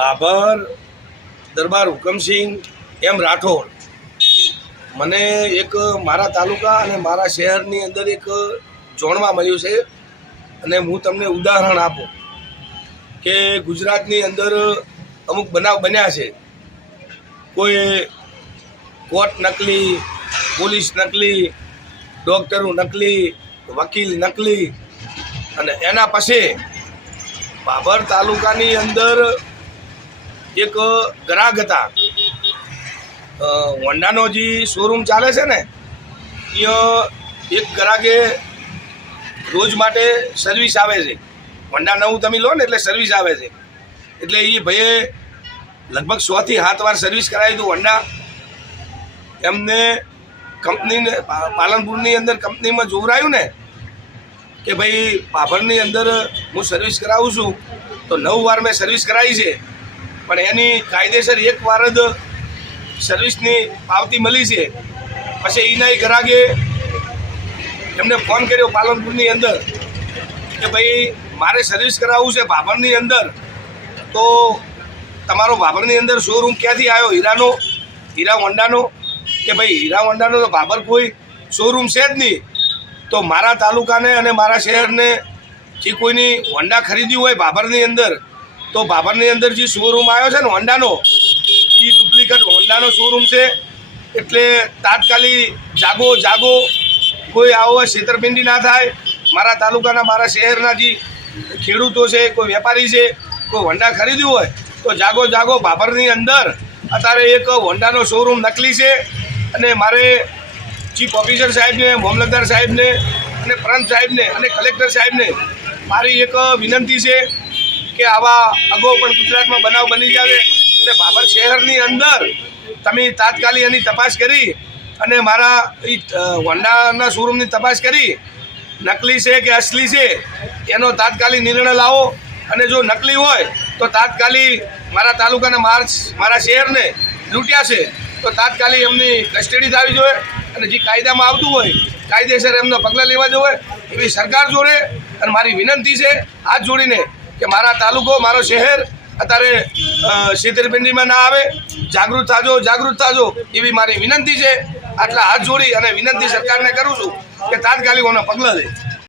બાબર, દરબાર હુકમસિંહ, એમ રાઠોડ. મને એક મારા તાલુકા અને મારા શહેરની અંદર એક જોણવા મળ્યું છે અને હું તમને ઉદાહરણ આપું કે ગુજરાતની અંદર અમુક બનાવ બન્યા છે. કોઈ કોર્ટ નકલી, પોલીસ નકલી, ડૉક્ટરો નકલી, વકીલ નકલી અને એના પછી બાબર તાલુકાની અંદર એક ગ્રાહક હતા. હોન્ડાનો જે શોરૂમ ચાલે છે ને ત્યાં એક ગ્રાહકે રોજ માટે સર્વિસ આવે છે. હોન્ડા નવું તમે લો ને એટલે સર્વિસ આવે છે. એટલે એ ભાઈએ લગભગ સોથી સાત વાર સર્વિસ કરાવી હતું હોન્ડા એમને કંપનીને પાલનપુરની અંદર કંપનીમાં જોવરાયું ને, કે ભાઈ પાભરની અંદર હું સર્વિસ કરાવું છું, તો નવ વાર મેં સર્વિસ કરાવી છે. પણ એની કાયદેસર એક વાર જ સર્વિસની પાવતી મળી છે. પછી એના ગ્રાહકે એમને ફોન કર્યો પાલનપુરની અંદર કે ભાઈ, મારે સર્વિસ કરાવવું છે ભાભરની અંદર. તો તમારો ભાભરની અંદર શોરૂમ ક્યાંથી આવ્યો? હીરાનો, હીરા હોન્ડાનો? કે ભાઈ, હીરા હોન્ડાનો તો ભાભર કોઈ શોરૂમ છે જ નહીં. તો મારા તાલુકાને અને મારા શહેરને જે કોઈની હોન્ડા ખરીદી હોય ભાભરની અંદર તો ભાભરની અંદર જે શોરૂમ આવ્યો છે ને હોન્ડાનો એ ડુપ્લિકેટ હોન્ડાનો શોરૂમ છે. એટલે તાત્કાલિક જાગો જાગો. કોઈ આવો છેતરપિંડી ના થાય. મારા તાલુકાના, મારા શહેરના જે ખેડૂતો છે, કોઈ વેપારી છે, કોઈ હોન્ડા ખરીદ્યું હોય, તો જાગો જાગો. ભાભરની અંદર અત્યારે એક હોન્ડાનો શોરૂમ નકલી છે. અને મારે ચીફ ઓફિસર સાહેબને મામલતદાર સાહેબને અને પ્રાંત સાહેબને અને કલેક્ટર સાહેબને મારી એક વિનંતી છે કે આવા અગાઉ પણ ગુજરાતમાં બનાવ બની જાવે અને ભાભર શહેરની અંદર તમે તાત્કાલિક એની તપાસ કરી અને મારા એ હોન્ડાના શોરૂમની તપાસ કરી. નકલી છે કે અસલી છે, એનો તાત્કાલિક નિર્ણય લાવો. અને જો નકલી હોય, તો તાત્કાલિક મારા તાલુકાના માર્ચ મારા શહેરને લૂંટ્યા છે, તો તાત્કાલિક એમની કસ્ટડી થવી જોઈએ. અને જે કાયદામાં આવતું હોય, કાયદેસર એમના પગલાં લેવા જોઈએ. એવી સરકાર જોડે અને મારી વિનંતી છે, હાથ જોડીને કે મારા તાલુકો મારો શહેર અત્યારે અ, છેતરપિંડીમાં ના આવે. જાગૃત થાજો જાગૃત થાજો એવી મારી વિનંતી છે. આટલા હાથ જોડી અને વિનંતી સરકારને કરું છું કે તાત્કાલિક ઓના પગલાં લે.